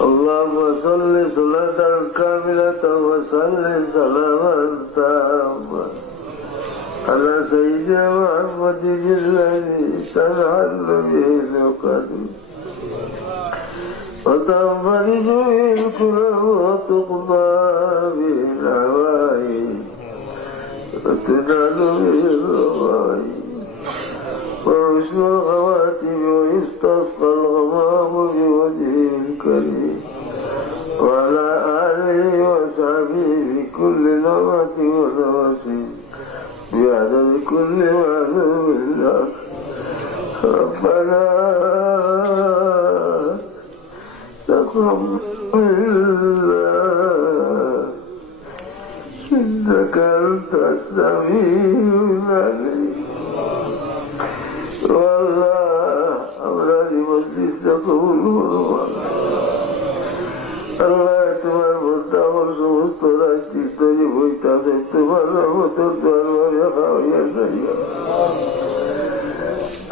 اللهم صل صلاة كاملة وسلم سلاما تاما على سيدنا محمد الذي تنحل به العقد وتنفرج به الكرب وتقضى به العوائد وتنال به الرغائب وحسن الخواتم ويستسقى الغمام بوجهه الكريم وعلى آله وصحبه بكل نعمة ونواسيب بعدد كل معلوم لك ربنا تقبل إنك أنت السميع العليم والله أولاد مجلس تقول الله তোমার মুস্তাফর সমস্ত রাষ্ট্রিত যে বইটাতে তোমার রহমতের দরবারে খাওয়াইয়া যাইয়া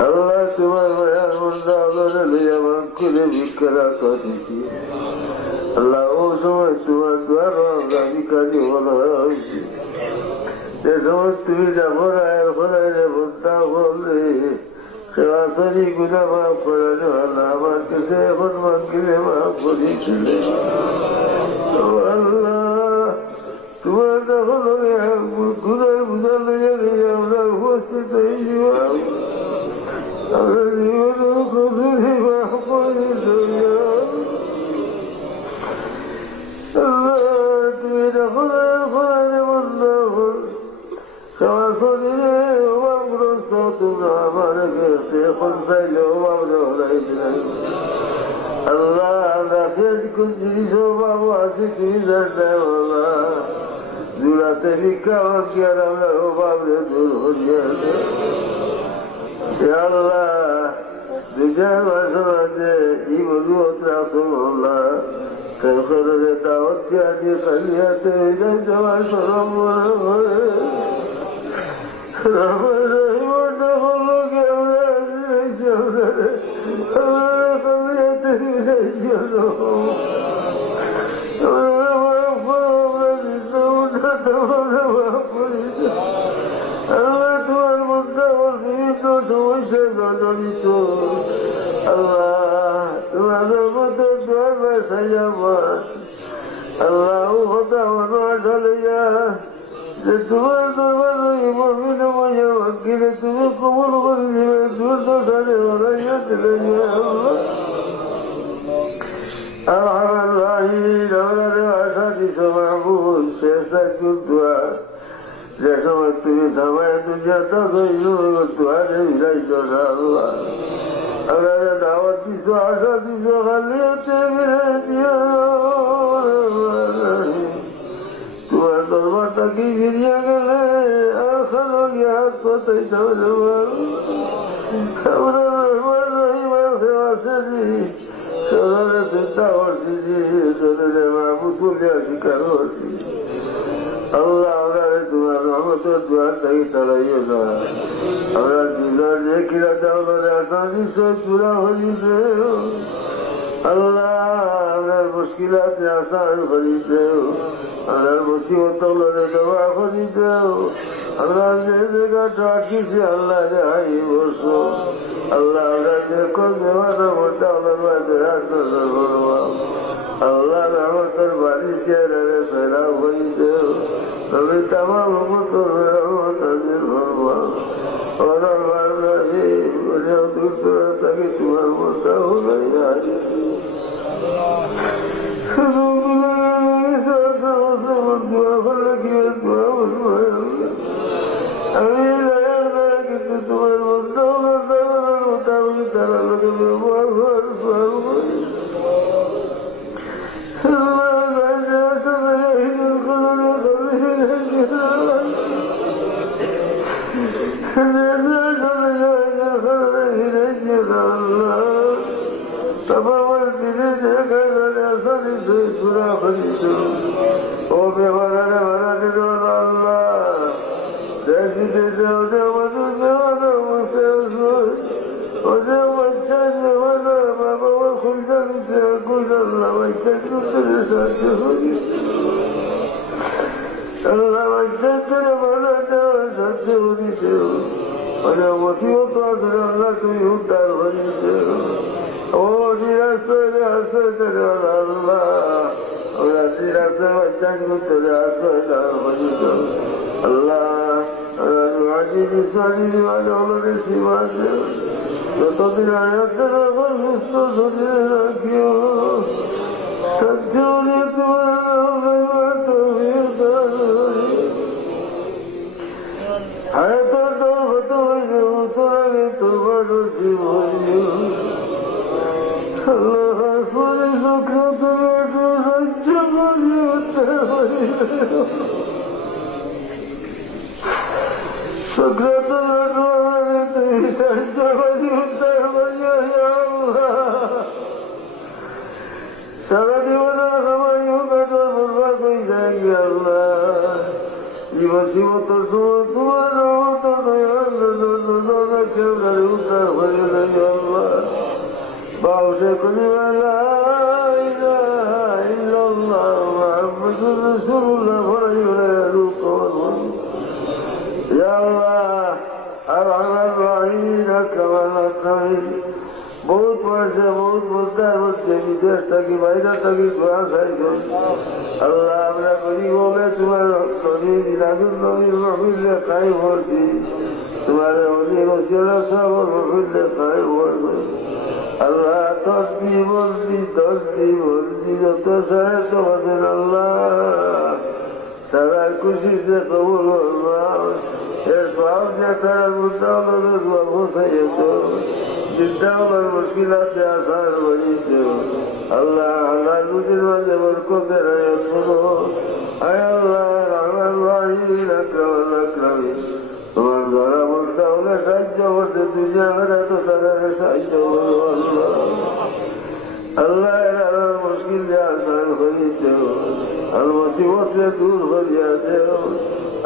আল্লাহ তোমার মায়ার মধ্যে আলোরে লইয়া মান করে ভিক্ষা করেছি আল্লাহ ও সময় তোমার দ্বার আমি কাজে বলা হয়েছে যে সময় তুমি যা ফরায় ফরাইলে বস্তা বললে সরাসরি গুণা মাফ করানো আল্লাহ আমার কাছে এখন মানকিলে মাফ করেছিলে আল্লাহ তোমার যখন গুণার বুঝা লইয়া লইয়া আমরা উপস্থিত হয়েছি আমরা জীবন কখনই মাফ করে তুমি যখন ফরাইলে বন্ধ সরাসরিরে অভাবগ্রস্ত তোমরা আমার কাছে এখন চাইলে অভাব হলাইছিলেন আল্লাহ আমরা ফের কোন জিনিস অভাব আছে তুমি জানতাম আল্লাহ জুড়াতে ভিক্ষা বাকি আর আমরা অভাবে দূর হইয়া আল্লাহ দুজার ভাষণ আছে ই বলুত রাসুল আল্লাহ কাউকে দাওয়াত দিয়া দিয়ে কালিয়াতে হইলাই যাওয়ার সরম হয়ে তোমার মধ্যে বিভিন্ন সমস্যা জড়িত আল্লাহ তোমাদের মধ্যে দোয়ার বাসাইয়া আল্লাহ কথা মনে ঢালিয়া যে তোমার দরবার মমিন মজা বাকিরে তুমি কবল করে দিবে দূর দশারে বানাইয়া দিলে আশা দিস মাহবুব শেষ দোয়া যে সময় তুমি থামায় দুনিয়া দোয়ারে মিলাইছ না আল্লাহ আমরা দাওয়াত দিছ আশা দিছ খালি হচ্ছে তোমার দরবারটাকে ফিরিয়ে গেলে আর খালো গিয়া কোথায় সদরে চিন্তা করছি সদরে মাহবুবুলিয়া স্বীকার করছি আল্লাহ আমরা তোমার রহমতের দুয়ার থেকে তাড়াইও না আমরা দুলার যে কিরা চাওলারে আসাম নিশ্চয় পুরা হইছে আল্লাহ আপনার মুশকিলাতে আসান করি দেও আপনার মুসিবত দোয়া করি দেও আল্লাহ যে জায়গাটা আটকিছে আল্লাহ রেহাই বসো আল্লাহ আমরা যে কোন দেওয়াটা মোটা আল্লাহ আল্লাহ রহমতের বাড়ি চেয়ারে ফেরাও করি দেও তবে তামাম রহমতের রহমত হাজির ভগবান তাকে তোমার মধ্যে হয়ে আমি কিন্তু তোমার মধ্যে তারা লোকের ব্যবহার ও ব্যবহারে ভাড়া দিল আল্লাহ দেখি ওদের বাচ্চা বাবা খুব পয়সা দিতে আল্লাহ বাচ্চার করে সাহায্য করি আল্লাহ বাচ্চার করে ভালো সাহায্য করিতে অনেক মুসিবত আছে আল্লাহ তুমি উদ্ধার করিতে ও নিরাশ্রয় আশ্রয় আল্লাহ ওরা নিরাশ্রয় বাচ্চার করে আশ্রয় করিত আল্লাহ যতদিন আয়াতের এখন সুস্থ শরীরে রাখিও সত্য হায়াতের দল হত হইলে উত্তরাগে তোমার জীবন আল্লাহ আসমানে চক্র তুমি একটু সহ্য করি উত্তর সারা জীবনের সময় বরবাদ হয়ে যায় আল্লাহ জীবত তোমার উদ্ধার হয়ে যায় আল্লাহ বাউসে রাসূলুল্লাহ ভরাই রূপ বহুত পয়সা বহুত মুদ্রা হচ্ছে বিদেশ থাকি বাইরে থাকি আল্লাহ আমরা করি বলে তোমার রাজুর নবীর মহিলে খাই ভরছি তোমার মহিলে খাই ভরবে আল্লাহ তসবি বলছি যত সাহেব তোমাদের আল্লাহ সারা খুশি সে কবুল এর সব যে তার মুদ্রাওয়ালাদের দোয়া পৌঁছাইয়েছ চিন্তাওয়ালার মুশকিলাতে আসার বলিত আল্লাহ আল্লাহ দুদিন মাঝে বরকতের আয়াত করো আয় আল্লাহ রহমান রাহিম আকরাম আকরামি তোমার দ্বারা মুদ্রাওয়ালা সাহায্য করতে তুই জায়গাটা তো তাদের সাহায্য করো আল্লাহ আল্লাহ এর মুশকিল যে আসার হইত আর মুসিবত দূর হইয়া দেও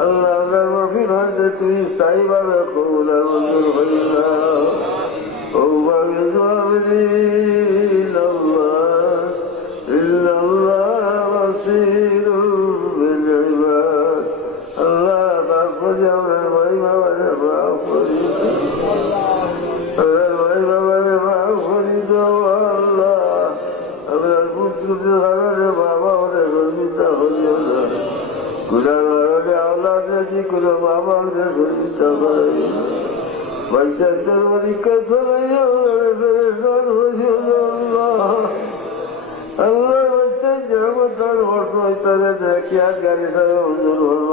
আল্লাহ আপনার মাফির হইতে তুই স্থায়ীভাবে কবুল আর মঞ্জুর হইলা ও ভাবে জবাবদিন আল্লাহ ইল্লাল্লাহ বাসীরুল বিল ইবাদ আল্লাহ তারপরে আমার ভাই বাবারে মাফ করি আমার ভাই বাবারে মাফ করি দাও আল্লাহ আমার পুত্রদের হারারে বাবা ওরে গর্বিতা হইও না গুনার কারণে আওলাদে কি করে বাবা ওরে গর্বিতা করে বাচ্চাদের পরীক্ষায় ফেলাইয়া হইও না আল্লাহ আল্লাহ বাচ্চা যেমন তার অর্থ তাদের দেখিয়া গাড়ি তাদের মঞ্জুর হল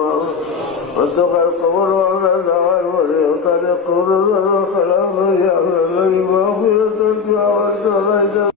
অন্ধকার খবর আমরা যাওয়ার পরে তাদের কোনো